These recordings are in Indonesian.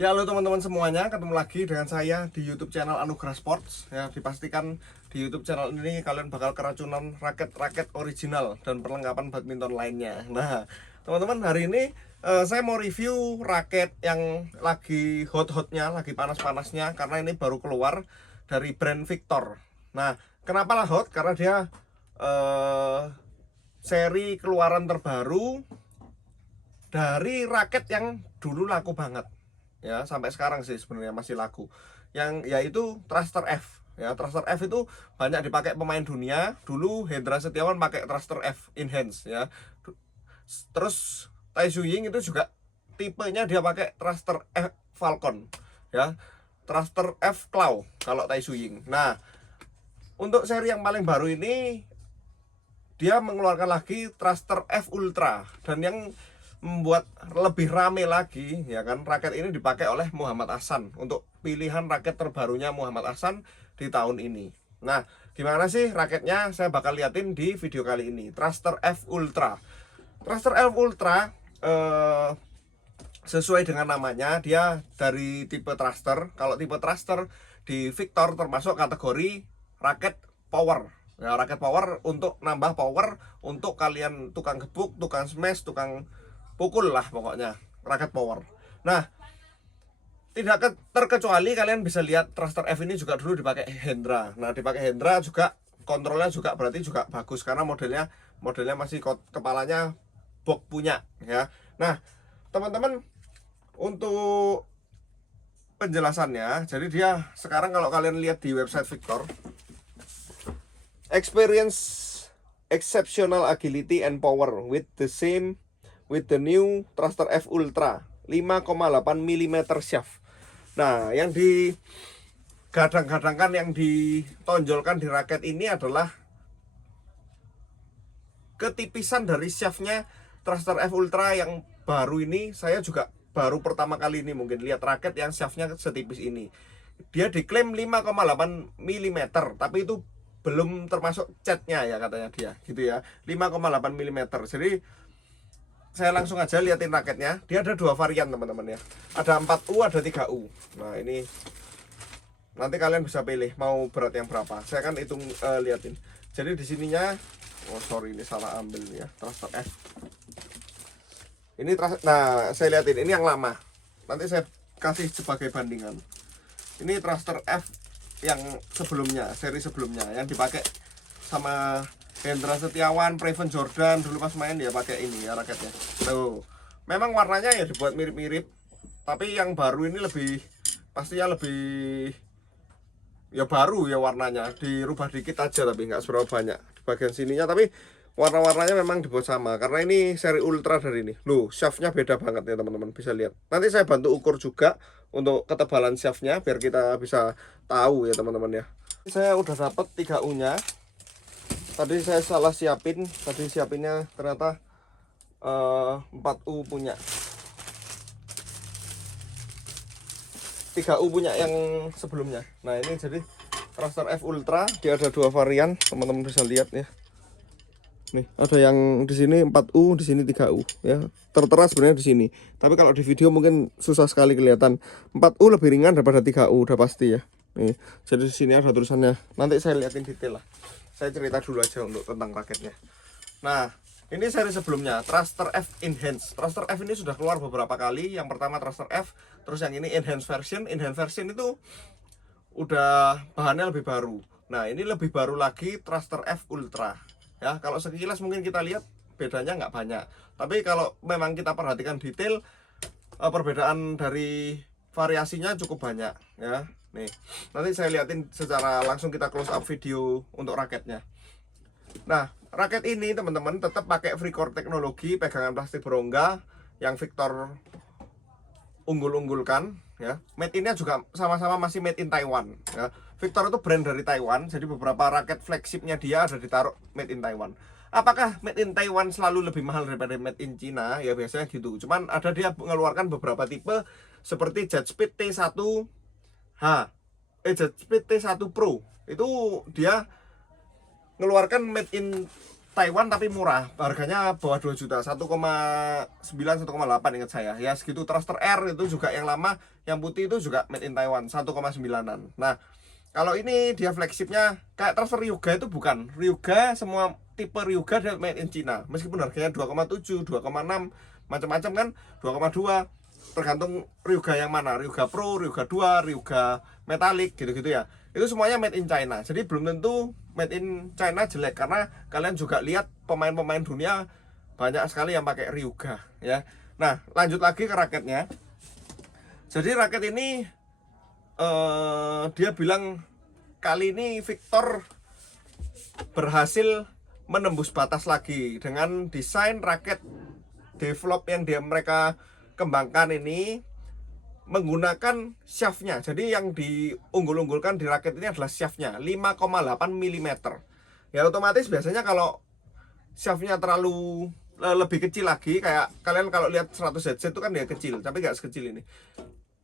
Ya, halo teman-teman semuanya, ketemu lagi dengan saya di YouTube channel Anugerah Sports. Ya, dipastikan di YouTube channel ini kalian bakal keracunan raket-raket original dan perlengkapan badminton lainnya. Nah, teman-teman, hari ini saya mau review raket yang lagi hot-hotnya, lagi panas-panasnya, karena ini baru keluar dari brand Victor. Nah, kenapa lah hot? Karena dia seri keluaran terbaru dari raket yang dulu laku banget, ya sampai sekarang sih sebenarnya masih laku, yang yaitu Thruster F. Ya, Thruster F itu banyak dipakai pemain dunia. Dulu Hendra Setiawan pakai Thruster F Enhance ya. Terus Tai Tzu Ying itu juga tipenya dia pakai Thruster F Falcon ya. Thruster F Claw kalau Tai Tzu Ying. Nah, untuk seri yang paling baru ini dia mengeluarkan lagi Thruster F Ultra, dan yang membuat lebih rame lagi ya kan, raket ini dipakai oleh Muhammad Ahsan untuk pilihan raket terbarunya Muhammad Ahsan di tahun ini. Nah, gimana sih raketnya? Saya bakal liatin di video kali ini. Thruster F Ultra. Thruster F Ultra sesuai dengan namanya, dia dari tipe thruster. Kalau tipe thruster di Victor termasuk kategori raket power. Ya, raket power untuk nambah power untuk kalian tukang gebuk, tukang smash, tukang pukul lah pokoknya, raket power. Nah, tidak terkecuali kalian bisa lihat Thruster F ini juga dulu dipakai Hendra. Nah, dipakai Hendra juga kontrolnya juga berarti juga bagus karena modelnya masih kepalanya box punya ya. Nah, teman-teman, untuk penjelasannya, jadi dia sekarang kalau kalian lihat di website Victor, experience exceptional agility and power with the new Thruster F Ultra 5,8 mm shaft. Nah, yang digadang-gadangkan, yang ditonjolkan di raket ini adalah ketipisan dari shaftnya Thruster F Ultra yang baru ini. Saya juga baru pertama kali ini mungkin lihat raket yang shaftnya setipis ini. Dia diklaim 5,8 mm, tapi itu belum termasuk catnya ya katanya dia, gitu ya. 5,8 mm. Jadi saya langsung aja liatin raketnya. Dia ada dua varian teman-teman ya. Ada 4U, ada 3U. Nah, ini nanti kalian bisa pilih mau berat yang berapa. Saya kan hitung liatin. Jadi di sininya, oh sorry ini salah ambil ya, Thruster F. Ini nah, saya liatin ini yang lama. Nanti saya kasih sebagai bandingan. Ini Thruster F yang sebelumnya, seri sebelumnya yang dipakai sama Hendra Setiawan, Preven Jordan dulu pas main dia pakai ini ya raketnya. Tuh. Memang warnanya ya dibuat mirip-mirip, tapi yang baru ini pastinya lebih ya baru ya, warnanya dirubah dikit aja tapi nggak seberapa banyak di bagian sininya, tapi warna-warnanya memang dibuat sama karena ini seri ultra dari ini. Loh, shaftnya beda banget ya teman-teman, bisa lihat. Nanti saya bantu ukur juga untuk ketebalan shaftnya biar kita bisa tahu ya teman-teman ya. Saya udah dapat 3U-nya. Tadi saya salah siapin, tadi siapinnya ternyata 4U punya. 3U punya yang sebelumnya. Nah, ini jadi Thruster F Ultra, dia ada dua varian, teman-teman bisa lihat ya. Nih, ada yang di sini 4U, di sini 3U ya. Tertera sebenarnya di sini. Tapi kalau di video mungkin susah sekali kelihatan. 4U lebih ringan daripada 3U, udah pasti ya. Nih, jadi di sini ada tulisannya. Nanti saya liatin detail lah. Saya cerita dulu aja untuk tentang raketnya. Nah, ini seri sebelumnya, Thruster F Enhance. Thruster F ini sudah keluar beberapa kali. Yang pertama Thruster F, terus yang ini Enhance version. Enhance version itu udah bahannya lebih baru. Nah, ini lebih baru lagi Thruster F Ultra. Ya, kalau sekilas mungkin kita lihat bedanya nggak banyak. Tapi kalau memang kita perhatikan detail, perbedaan dari variasinya cukup banyak ya. Nih, nanti saya liatin secara langsung, kita close up video untuk raketnya. Nah, raket ini teman-teman tetap pakai FreeCore teknologi, pegangan plastik berongga yang Victor unggul-unggulkan ya. Made in-nya juga sama-sama masih made in Taiwan ya. Victor itu brand dari Taiwan, jadi beberapa raket flagshipnya dia ada ditaruh made in Taiwan. Apakah made in Taiwan selalu lebih mahal daripada made in China? Ya biasanya gitu. Cuman ada dia mengeluarkan beberapa tipe seperti JetSpeed JetSpeed T1 Pro. Itu dia mengeluarkan made in Taiwan tapi murah, harganya bawah 2 juta, 1,9 1,8 ingat saya. Ya segitu. Thruster R itu juga yang lama, yang putih itu juga made in Taiwan, 1,9an. Nah, kalau ini dia flagshipnya kayak Thruster Ryuga itu bukan. Ryuga semua tipe Ryuga dia made in China. Meskipun harganya 2,7, 2,6 macam-macam kan, 2,2 tergantung Ryuga yang mana, Ryuga Pro, Ryuga 2, Ryuga Metallic gitu-gitu ya. Itu semuanya made in China. Jadi belum tentu made in China jelek, karena kalian juga lihat pemain-pemain dunia banyak sekali yang pakai Ryuga ya. Nah, lanjut lagi ke raketnya. Jadi raket ini dia bilang kali ini Victor berhasil menembus batas lagi dengan desain raket develop yang mereka kembangkan ini menggunakan shaftnya. Jadi yang diunggul-unggulkan di raket ini adalah shaftnya 5,8 mm. Ya otomatis biasanya kalau shaftnya terlalu lebih kecil lagi, kayak kalian kalau lihat 100 headset itu kan dia kecil, tapi nggak sekecil ini.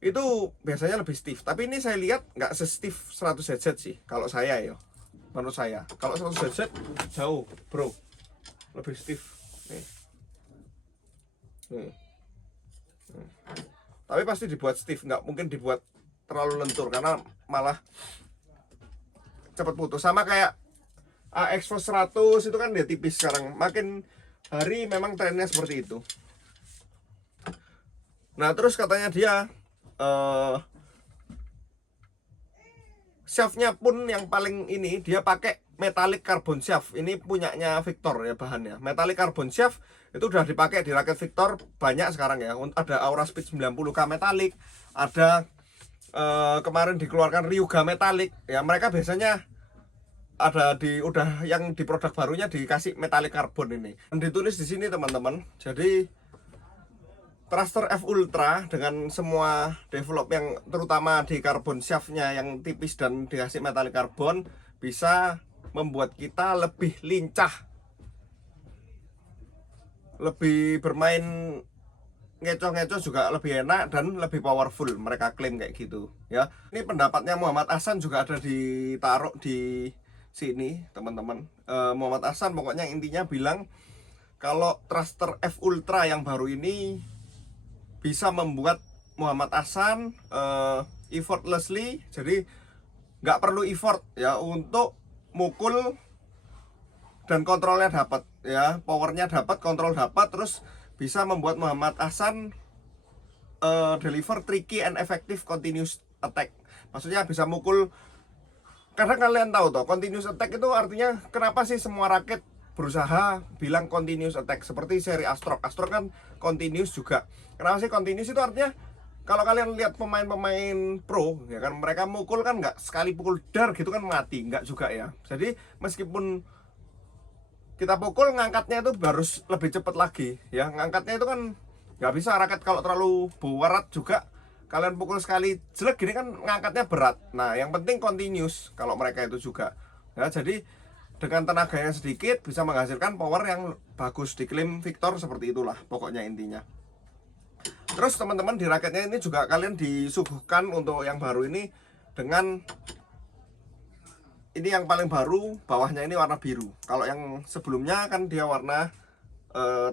Itu biasanya lebih stiff. Tapi ini saya lihat nggak se-stiff 100 headset sih. Kalau saya ya, menurut saya. Kalau 100 headset jauh bro, lebih stiff. Nih. Nih. Tapi pasti dibuat stiff, nggak mungkin dibuat terlalu lentur karena malah cepat putus. Sama kayak AX-Force 100 itu kan dia tipis sekarang. Makin hari memang trennya seperti itu. Nah terus katanya dia shaftnya pun yang paling ini dia pakai metallic carbon shaft. Ini punyanya Victor ya bahannya. Metallic carbon shaft itu udah dipakai di raket Victor banyak sekarang ya. Ada Aura Speed 90K metallic, ada kemarin dikeluarkan Ryuga metallic. Ya mereka biasanya ada udah yang di produk barunya dikasih metallic carbon ini. Dan ditulis di sini teman-teman. Jadi Thruster F Ultra dengan semua develop yang terutama di carbon shaftnya yang tipis dan dikasih metallic carbon bisa membuat kita lebih lincah, lebih bermain ngecoh-ngecoh juga lebih enak dan lebih powerful. Mereka klaim kayak gitu ya. Ini pendapatnya Muhammad Hasan juga ada ditaruh di sini teman-teman. Muhammad Hasan pokoknya intinya bilang kalau Thruster F Ultra yang baru ini bisa membuat Muhammad Hasan effortlessly, jadi nggak perlu effort ya untuk mukul dan kontrolnya dapat ya, powernya dapat, kontrol dapat, terus bisa membuat Muhammad Hasan deliver tricky and effective continuous attack. Maksudnya bisa mukul. Karena kalian tahu toh, continuous attack itu artinya kenapa sih semua raket berusaha bilang continuous attack, seperti seri Astrok. Astrok kan continuous juga. Kenapa sih continuous? Itu artinya kalau kalian lihat pemain-pemain pro ya kan, mereka mukul kan nggak sekali pukul dar gitu kan mati, nggak juga ya. Jadi meskipun kita pukul, ngangkatnya itu harus lebih cepat lagi ya. Ngangkatnya itu kan nggak bisa raket kalau terlalu berat juga, kalian pukul sekali jelek gini kan ngangkatnya berat. Nah yang penting continuous kalau mereka itu juga ya. Jadi dengan tenaga yang sedikit bisa menghasilkan power yang bagus, diklaim Victor seperti itulah pokoknya intinya. Terus teman-teman di raketnya ini juga kalian disuguhkan untuk yang baru ini dengan ini yang paling baru, bawahnya ini warna biru. Kalau yang sebelumnya kan dia warna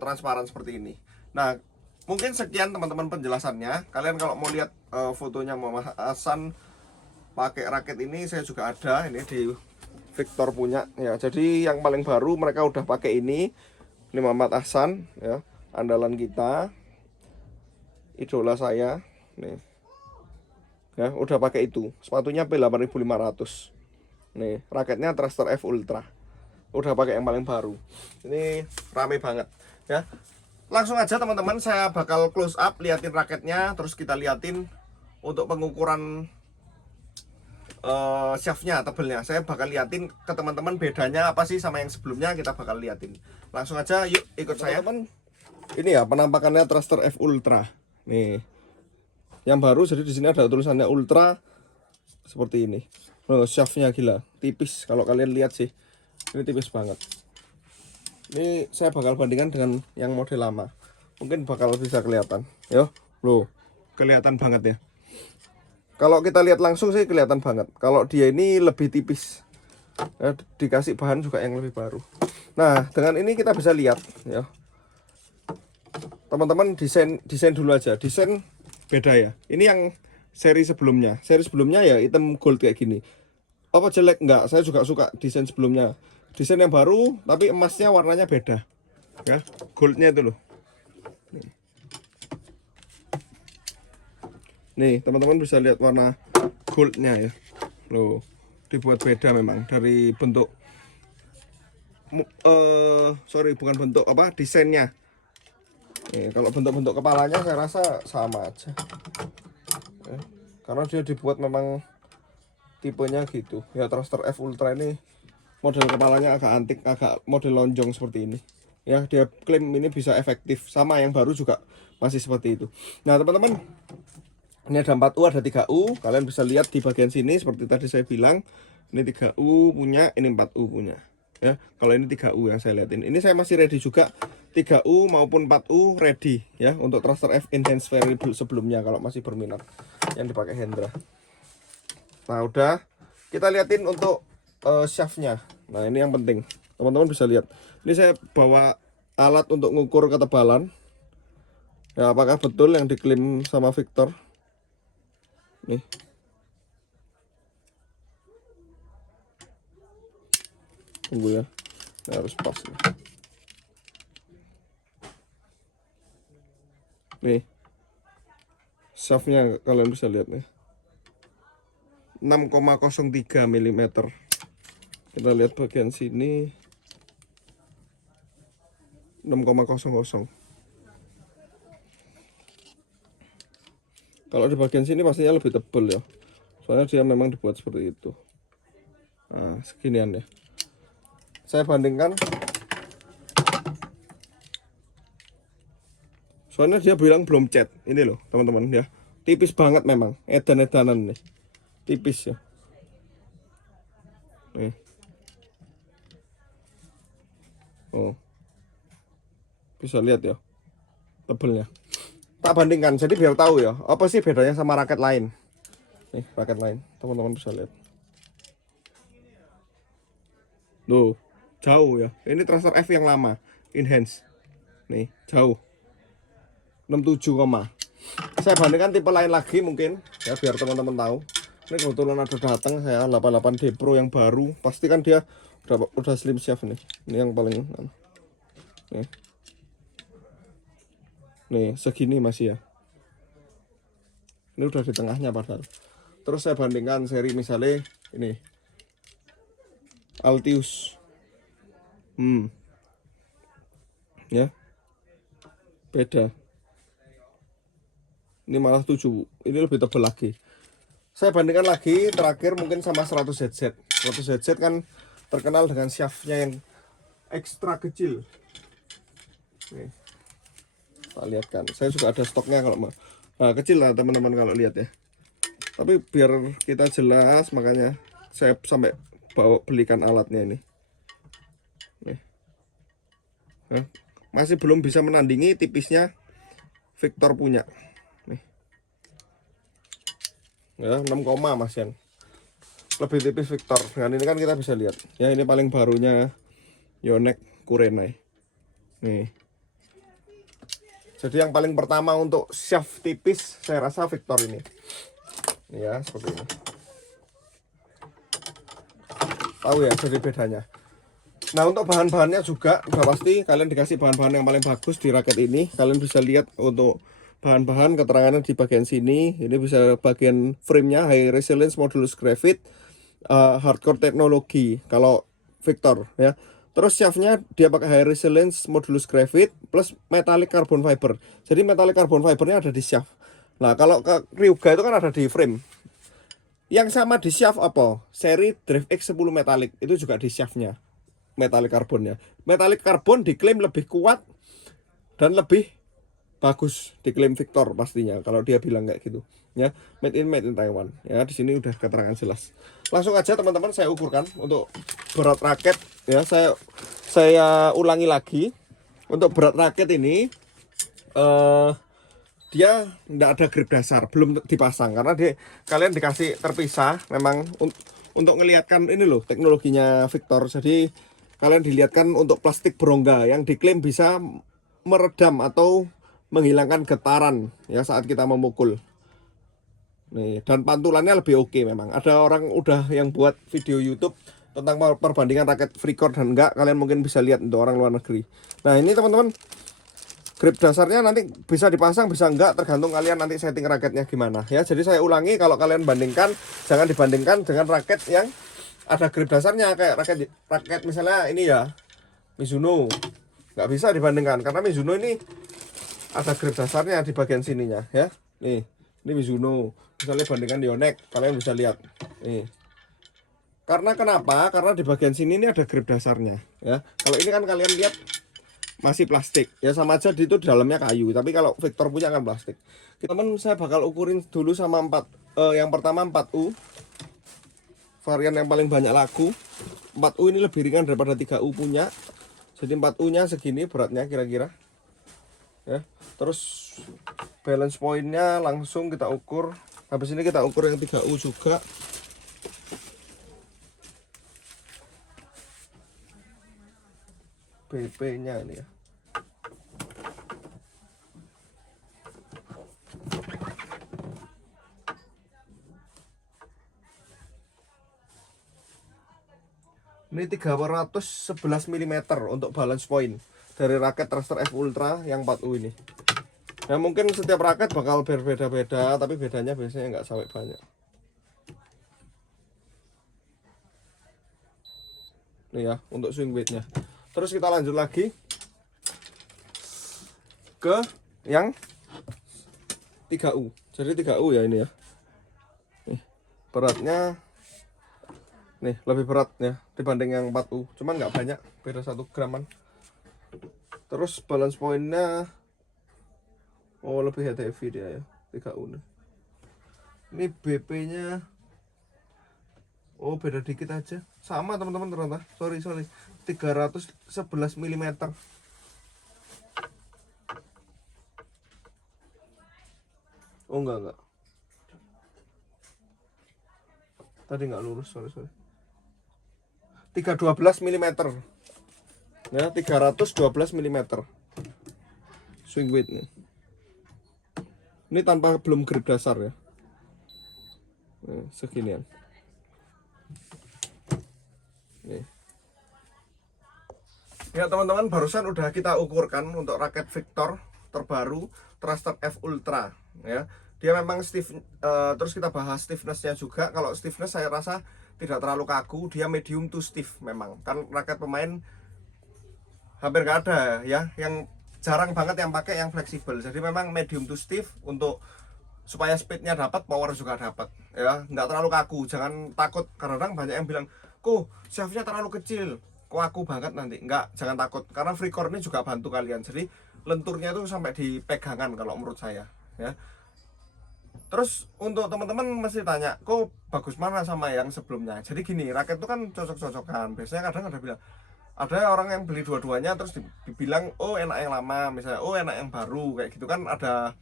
transparan seperti ini. Nah mungkin sekian teman-teman penjelasannya. Kalian kalau mau lihat fotonya Muhammad Hasan pakai raket ini, saya juga ada ini di Victor punya ya. Jadi yang paling baru mereka udah pakai ini Muhammad Hasan ya, andalan kita, idola saya nih ya, udah pakai itu. Sepatunya P8500 nih, raketnya Thruster F Ultra, udah pakai yang paling baru. Ini rame banget ya. Langsung aja teman-teman, saya bakal close up liatin raketnya, terus kita liatin untuk pengukuran shaftnya, tebelnya. Saya bakal liatin ke teman-teman bedanya apa sih sama yang sebelumnya, kita bakal liatin. Langsung aja yuk ikut saya teman. Ini ya penampakannya Thruster F Ultra. Nih. Yang baru, jadi di sini ada tulisannya Ultra seperti ini. Oh, shaftnya gila, tipis kalau kalian lihat sih. Ini tipis banget. Ini saya bakal bandingkan dengan yang model lama. Mungkin bakal bisa kelihatan. Yo, loh. Kelihatan banget ya. Kalau kita lihat langsung sih kelihatan banget. Kalau dia ini lebih tipis. ya, dikasih bahan juga yang lebih baru. Nah, dengan ini kita bisa lihat ya, teman-teman desain dulu aja. Desain beda ya, ini yang seri sebelumnya ya hitam gold kayak gini. Apa jelek? Enggak, saya juga suka desain sebelumnya. Desain yang baru tapi emasnya warnanya beda ya, goldnya itu loh. Nih teman-teman bisa lihat warna goldnya ya loh, dibuat beda memang dari bentuk bukan bentuk apa, desainnya. Nih, kalau bentuk-bentuk kepalanya saya rasa sama aja ya, karena dia dibuat memang tipenya gitu ya. Thruster F Ultra ini model kepalanya agak antik, agak model lonjong seperti ini ya. Dia klaim ini bisa efektif, sama yang baru juga masih seperti itu. Nah teman-teman, ini ada 4U, ada 3U. Kalian bisa lihat di bagian sini seperti tadi saya bilang, ini 3U punya, ini 4U punya ya. Kalau ini 3U yang saya lihatin, ini saya masih ready juga 3U maupun 4U ready ya untuk Thruster F Enhanced Variable sebelumnya kalau masih berminat yang dipakai Hendra. Nah udah, kita liatin untuk shaftnya. Nah ini yang penting, teman-teman bisa lihat. Ini saya bawa alat untuk ngukur ketebalan ya, apakah betul yang diklaim sama Victor. Nih, tunggu ya, ini harus pas nih. Shaftnya kalian bisa lihat nih, 6,03 mm. Kita lihat bagian sini 6,00. Kalau di bagian sini pastinya lebih tebal ya, soalnya dia memang dibuat seperti itu. Nah seginian ya, saya bandingkan. Soalnya dia bilang belum cat. Ini loh teman-teman ya, tipis banget memang, edan-edanan nih, tipis ya. Nih. Oh, bisa lihat ya tebelnya. Tak bandingkan, jadi biar tahu ya apa sih bedanya sama raket lain. Nih raket lain, teman-teman bisa lihat. Loh, jauh ya. Ini Thruster F yang lama, enhance. Nih, jauh. 67, saya bandingkan tipe lain lagi mungkin ya biar teman-teman tahu. Ini kebetulan ada datang saya 88D Pro yang baru, pasti kan dia udah slim shaft nih. Ini yang paling nih segini masih ya. Ini udah di tengahnya padahal. Terus saya bandingkan seri misalnya ini Altius. Ya. Beda. Ini malah 7, ini lebih tebal lagi. Saya bandingkan lagi terakhir mungkin sama 100ZZ. 100ZZ kan terkenal dengan shaftnya yang ekstra kecil. Nih, kita lihat kan, saya juga ada stoknya kalau mau. Nah, kecil lah teman-teman kalau lihat ya. Tapi biar kita jelas, makanya saya sampai bawa belikan alatnya ini. Nih. Nah, masih belum bisa menandingi tipisnya Victor punya. Ya 6, Mas Yan, lebih tipis Victor. Dengan ini kan kita bisa lihat ya, ini paling barunya Yonex Kurenai nih. Jadi yang paling pertama untuk shaft tipis saya rasa Victor ini ya, seperti ini. Tahu ya jadi bedanya. Nah untuk bahan-bahannya juga udah pasti kalian dikasih bahan-bahan yang paling bagus di raket ini. Kalian bisa lihat untuk bahan-bahan keterangannya di bagian sini. Ini bisa bagian framenya high resilience modulus graphite, hardcore teknologi kalau Victor ya. Terus shaftnya dia pakai high resilience modulus graphite plus metallic carbon fiber. Jadi metallic carbon fibernya ada di shaft. Nah kalau ke Ryuga itu kan ada di frame. Yang sama di shaft apa? Seri Drive X 10 metallic itu juga di shaftnya metallic carbonnya. Metallic carbon diklaim lebih kuat dan lebih bagus, diklaim Victor pastinya kalau dia bilang kayak gitu ya. Made in Taiwan ya, di sini udah keterangan jelas. Langsung aja teman-teman saya ukurkan untuk berat raket ya. Saya ulangi lagi untuk berat raket ini dia tidak ada grip dasar, belum dipasang karena kalian dikasih terpisah memang untuk ngelihatkan ini loh teknologinya Victor. Jadi kalian dilihatkan untuk plastik berongga yang diklaim bisa meredam atau menghilangkan getaran ya saat kita memukul. Nih, dan pantulannya lebih oke memang. Ada orang udah yang buat video YouTube tentang perbandingan raket Freecore dan enggak, kalian mungkin bisa lihat untuk orang luar negeri. Nah, ini teman-teman, grip dasarnya nanti bisa dipasang bisa enggak, tergantung kalian nanti setting raketnya gimana ya. Jadi saya ulangi, kalau kalian bandingkan, jangan dibandingkan dengan raket yang ada grip dasarnya kayak raket misalnya ini ya Mizuno. Nggak bisa dibandingkan karena Mizuno ini ada grip dasarnya di bagian sininya ya. Nih, ini Mizuno. Misalnya bandingkan Yonex, kalian bisa lihat. Nih. Karena kenapa? Karena di bagian sini ini ada grip dasarnya ya. Kalau ini kan kalian lihat masih plastik ya, sama aja itu di dalamnya kayu, tapi kalau Victor punya kan plastik. Teman, saya bakal ukurin dulu sama yang pertama 4U, varian yang paling banyak laku. 4U ini lebih ringan daripada 3U punya, jadi 4U nya segini beratnya kira-kira ya. Terus balance pointnya langsung kita ukur. Habis ini kita ukur yang 3U juga. BP nya ini ya. Ini 311 mm untuk balance point dari raket Thruster F Ultra yang 4U ini. Nah, mungkin setiap raket bakal berbeda-beda, tapi bedanya biasanya nggak sampai banyak. Nih ya, untuk swing weightnya. Terus kita lanjut lagi ke yang 3U. Jadi 3U ya ini ya. Nih, beratnya nih lebih berat ya dibanding yang 4U, cuman nggak banyak, beda 1 graman. Terus balance pointnya lebih heavy dia ya, 3U nih. Ini BP nya beda dikit aja, sama teman-teman ternyata, sorry 311 mm. Enggak tadi nggak lurus, sorry 312 mm ya, 312 mm swing weight nih. Ini tanpa belum grip dasar ya. Seginian nih. Ya teman-teman, barusan udah kita ukurkan untuk raket Victor terbaru Thruster F Ultra ya. Dia memang stiff, terus kita bahas stiffnessnya juga. Kalau stiffness saya rasa tidak terlalu kaku, dia medium to stiff memang. Kan raket pemain hampir nggak ada ya, yang jarang banget yang pakai yang fleksibel. Jadi memang medium to stiff untuk supaya speednya dapat, power juga dapat ya, nggak terlalu kaku. Jangan takut, kadang-kadang banyak yang bilang, kok shaftnya terlalu kecil, kok aku banget nanti. Nggak, jangan takut, karena Freecore ini juga bantu kalian. Jadi lenturnya itu sampai di pegangan kalau menurut saya ya. Terus untuk teman-teman mesti tanya, kok bagus mana sama yang sebelumnya? Jadi gini, raket itu kan cocok-cocokan. Biasanya kadang ada bilang, ada orang yang beli dua-duanya terus dibilang enak yang lama, misalnya enak yang baru, kayak gitu kan, ada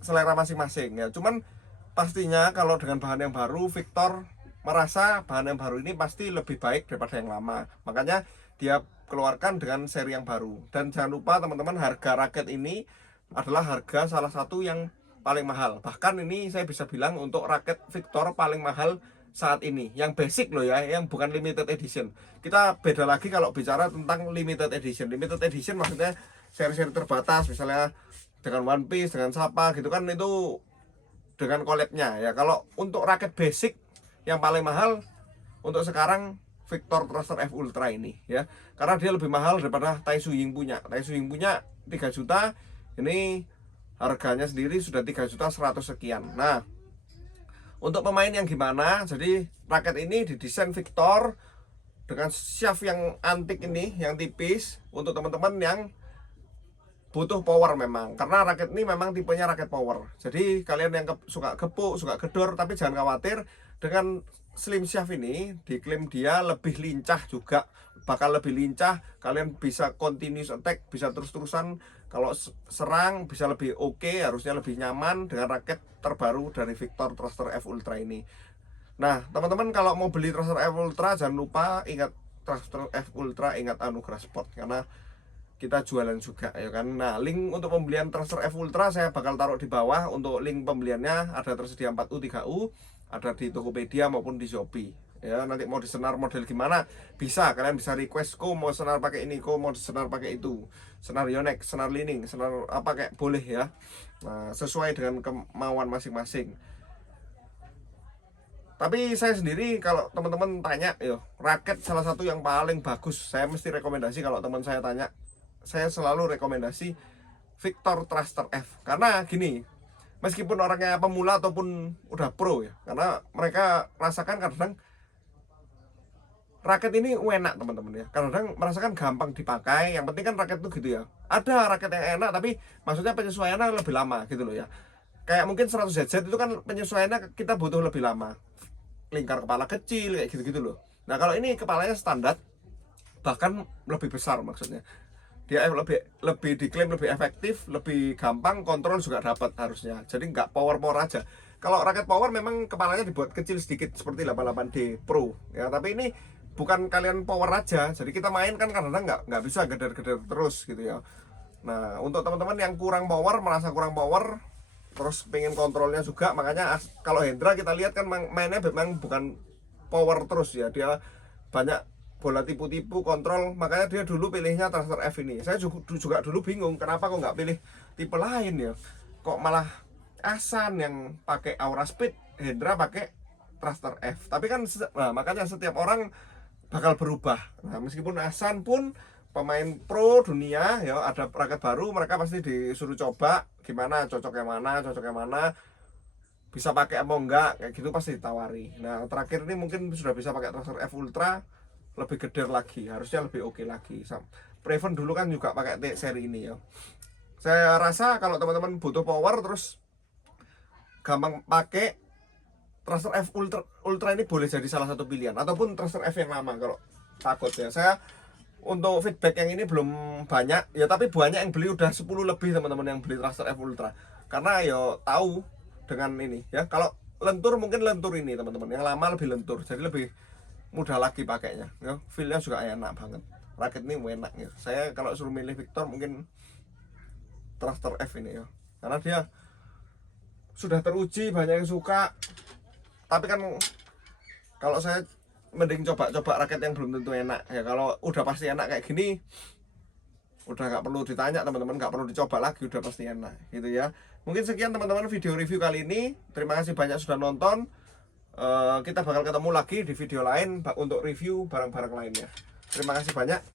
selera masing-masing ya. Cuman pastinya kalau dengan bahan yang baru, Victor merasa bahan yang baru ini pasti lebih baik daripada yang lama. Makanya dia keluarkan dengan seri yang baru. Dan jangan lupa teman-teman, harga raket ini adalah harga salah satu yang paling mahal. Bahkan ini saya bisa bilang untuk raket Victor paling mahal saat ini, yang basic loh ya, yang bukan limited edition. Kita beda lagi kalau bicara tentang limited edition. Limited edition maksudnya seri-seri terbatas, misalnya dengan One Piece, dengan Sapa gitu kan, itu dengan collabnya ya. Kalau untuk raket basic yang paling mahal untuk sekarang Victor Thruster F Ultra ini ya, karena dia lebih mahal daripada Taisu Ying punya. Taisu Ying punya 3 juta, ini harganya sendiri sudah 3.100.000 sekian. Nah, untuk pemain yang gimana? Jadi raket ini didesain Victor dengan shaft yang antik ini, yang tipis, untuk teman-teman yang butuh power memang. Karena raket ini memang tipenya raket power. Jadi kalian yang suka gepuk, suka gedor, tapi jangan khawatir, dengan slim shaft ini diklaim dia lebih lincah juga, bakal lebih lincah. Kalian bisa continuous attack, bisa terus-terusan. Kalau serang bisa lebih oke, harusnya lebih nyaman dengan raket terbaru dari Victor Thruster F Ultra ini. Nah teman-teman kalau mau beli Thruster F Ultra jangan lupa ingat Thruster F Ultra, ingat Anugerah Sport, karena kita jualan juga ya kan. Nah link untuk pembelian Thruster F Ultra saya bakal taruh di bawah. Untuk link pembeliannya ada tersedia 4U 3U, ada di Tokopedia maupun di Shopee ya. Nanti mau disenar model gimana bisa, kalian bisa request, kok mau senar pakai ini, kok mau disenar pakai itu, senar Yonex, senar Lining, senar apa kayak boleh ya. Nah sesuai dengan kemauan masing-masing. Tapi saya sendiri kalau teman-teman tanya yo, raket salah satu yang paling bagus saya mesti rekomendasi. Kalau teman saya tanya, saya selalu rekomendasi Victor Thruster F. Karena gini, meskipun orangnya pemula ataupun udah pro ya, karena mereka rasakan kadang raket ini enak teman-teman ya, kadang merasakan gampang dipakai. Yang penting kan raket itu gitu ya, ada raket yang enak tapi maksudnya penyesuaiannya lebih lama gitu loh ya. Kayak mungkin 100ZZ itu kan penyesuaiannya kita butuh lebih lama, lingkar kepala kecil kayak gitu-gitu loh. Nah kalau ini kepalanya standar, bahkan lebih besar maksudnya. Dia lebih diklaim lebih efektif, lebih gampang, kontrol juga dapat harusnya. Jadi nggak power aja. Kalau raket power memang kepalanya dibuat kecil sedikit seperti 88D Pro ya, tapi ini bukan kalian power aja. Jadi kita main kan kadang nggak bisa geder-geder terus gitu ya. Nah untuk teman-teman yang kurang power, merasa kurang power, terus pengen kontrolnya juga, makanya kalau Hendra kita lihat kan mainnya memang bukan power terus ya, dia banyak bola tipu-tipu kontrol, makanya dia dulu pilihnya Thruster F ini. Saya juga dulu bingung kenapa kok nggak pilih tipe lain ya, kok malah Ahsan yang pakai Aura Speed, Hendra pakai Thruster F. Tapi kan nah, makanya setiap orang bakal berubah. Nah meskipun Ahsan pun pemain pro dunia ya, ada raket baru mereka pasti disuruh coba gimana, cocoknya mana, bisa pakai apa enggak kayak gitu pasti ditawari. Nah terakhir ini mungkin sudah bisa pakai Thruster F Ultra, lebih gede lagi, harusnya lebih oke lagi. Preven dulu kan juga pakai T seri ini ya. Saya rasa kalau teman-teman butuh power terus gampang pakai, Thruster F Ultra ini boleh jadi salah satu pilihan, ataupun Thruster F yang lama kalau takut ya. Saya untuk feedback yang ini belum banyak ya, tapi banyak yang beli, udah 10 lebih teman-teman yang beli Thruster F Ultra. Karena ya tahu dengan ini ya, kalau lentur mungkin lentur ini teman-teman, yang lama lebih lentur, jadi lebih mudah lagi pakainya ya. Feelnya juga enak banget, raket ini enak ya. Saya kalau suruh milih Victor mungkin Thruster F ini ya, karena dia sudah teruji, banyak yang suka. Tapi kan kalau saya mending coba-coba raket yang belum tentu enak ya. Kalau udah pasti enak kayak gini, udah nggak perlu ditanya teman-teman, nggak perlu dicoba lagi, udah pasti enak gitu ya. Mungkin sekian teman-teman video review kali ini. Terima kasih banyak sudah nonton. Kita bakal ketemu lagi di video lain untuk review barang-barang lainnya. Terima kasih banyak.